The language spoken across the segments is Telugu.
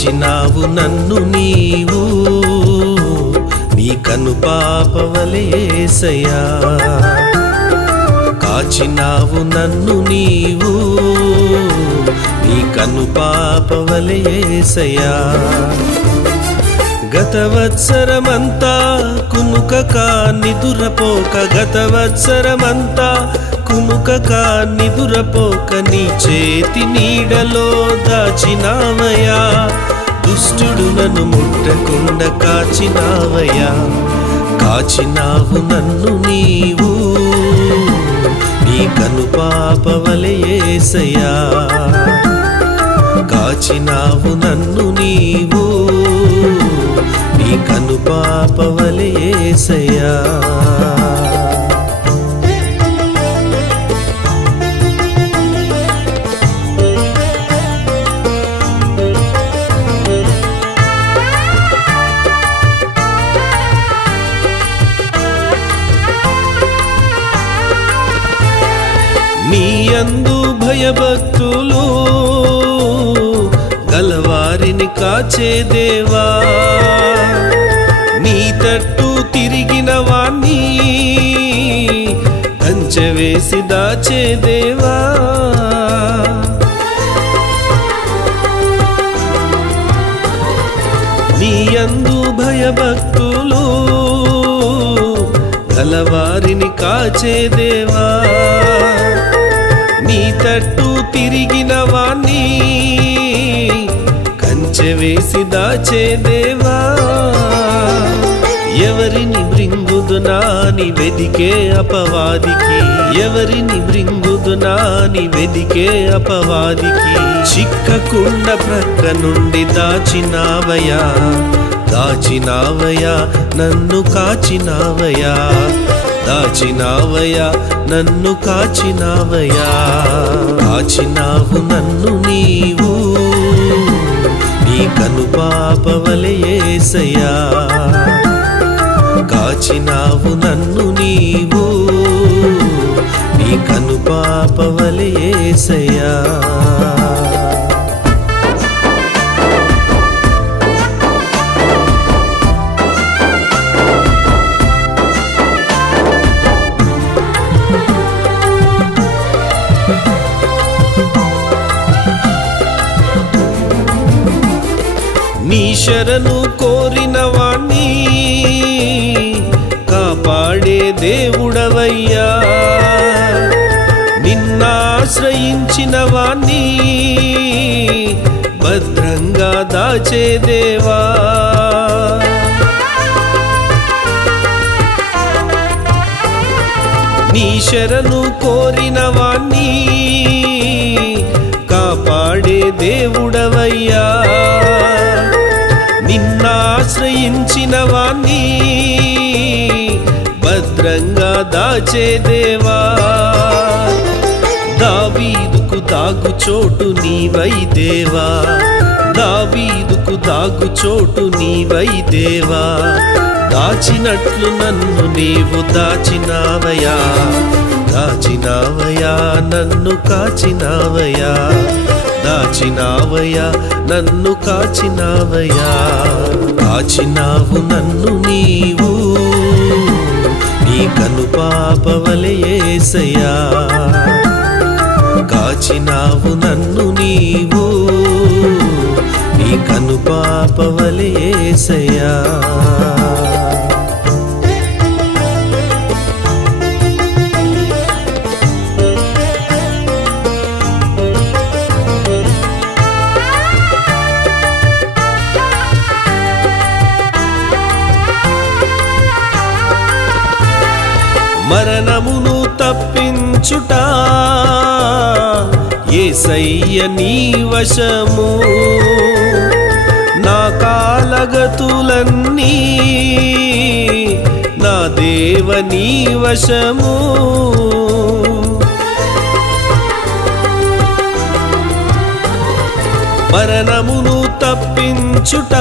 కాచినావు నన్ను నీవు నీ కనుపాపవలె యేసయ్యా కాచినావు నన్ను నీవు నీ కనుపాపవలె యేసయ్యా గతవత్సరమంతా కుముకక నిదురపోక గతవత్సరమంతా కుముకక నిదురపోక నీ చేతి నీడలో దాచినావయ్యా దుష్టుడు నన్ను ముట్టకుండా కాచినావయ్యా కాచినావు నన్ను నీవు నీ కనుపాపవలె యేసయ్యా కాచినావు నన్ను నీవు నీ కనుపాపవలె యేసయ్యా నీయందు భయభక్తులు గలవారిని కాచే దేవా నీ తట్టు తిరిగిన వాణ్ణి కంచె వేసి దాచే దేవా నీయందు భయభక్తులు గలవారిని కాచే దేవా నీ తట్టు తిరిగిన వాణ్ణి కంచె వేసి దాచే దేవా ఎవరిని మృంగుదునాని వెదికే అపవాదికి ఎవరిని మృంగుదునాని వెదికే అపవాదికి చిక్కకుండా ప్రక్క నుండి దాచినావయ్యా దాచినావయ్యా నన్ను కాచినావయ్యా దాచినావయ్యా నన్ను కాచినావయ్యా కాచినావు నన్ను నీవు నీ కనుపాపవలె యేసయ్యా కాచినావు నన్ను నీవు నీ కనుపాపవలె యేసయ్యా నీ శరణు కోరిన వాణ్ణి కాపాడే దేవుడవయ్యా నిన్నాశ్రయించిన వాణ్ణి భద్రంగా దాచే దేవా నీ శరణు కోరిన వాణ్ణి కాపాడే దేవుడవయ్యా నిన్నాశ్రయించిన వాణ్ణి భద్రంగా దాచే దేవా దావీదుకు దాగు చోటు నీవై దేవా దావీదుకు దాగు చోటు నీవై దేవా దాచినట్లు నన్ను నీవు దాచినావయ్యా దాచినావయ్యా నన్ను కాచినావయ్యా దాచినావయ్యా నన్ను కాచినావయ్యా కాచినావు నన్ను నీవు నీ కనుపాపవలె యేసయ్యా కాచినావు నన్ను నీవు నీ కనుపాపవలె యేసయ్యా మరణమును తప్పించుట యేసయ్య నీ వశము నా కాలగతులన్నీ నా దేవ నీ వశము మరణమును తప్పించుట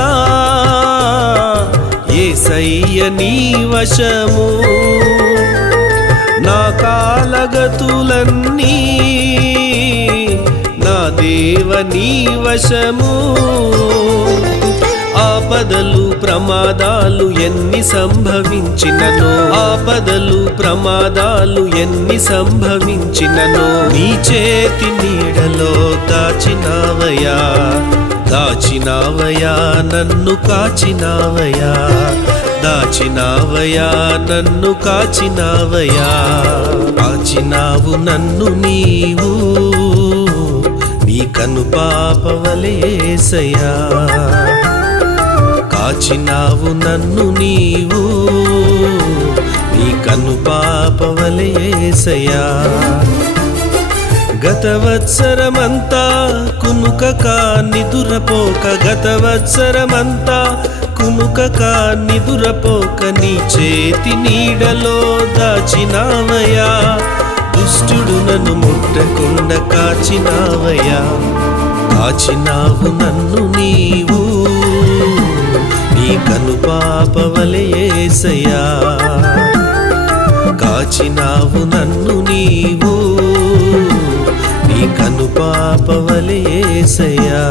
యేసయ్య నీ వశము నా కాలగతులన్నీ నా దేవ నీ వశము ఆపదలు ప్రమాదాలు ఎన్ని సంభవించినను, ఆపదలు ప్రమాదాలు ఎన్ని సంభవించినను, నీ చేతి నీడలో దాచినావయా, దాచినావయా నన్ను కాచినావయా, దాచినావయా నన్ను కాచినావయా. కాచినావు నన్ను నీవు నీ కనుపాపవలె యేసయ్యా, కాచినావు నన్ను నీవు నీ కనుపాపవలె యేసయ్యా. గతవత్సరమంతా కునుకక నిదురపోక, గతవత్సరమంతా కునుకక నిదురపోక, నీ చేతి నీడలో దాచినావయా, దుష్టుడు నన్ను ముట్టకుండా కాచినావయా. కాచినావు నన్ను నీవు నీ కనుపాపవలె యేసయ్యా, కాచినావు నన్ను నీవు నీ కనుపాపవలె యేసయ్యా.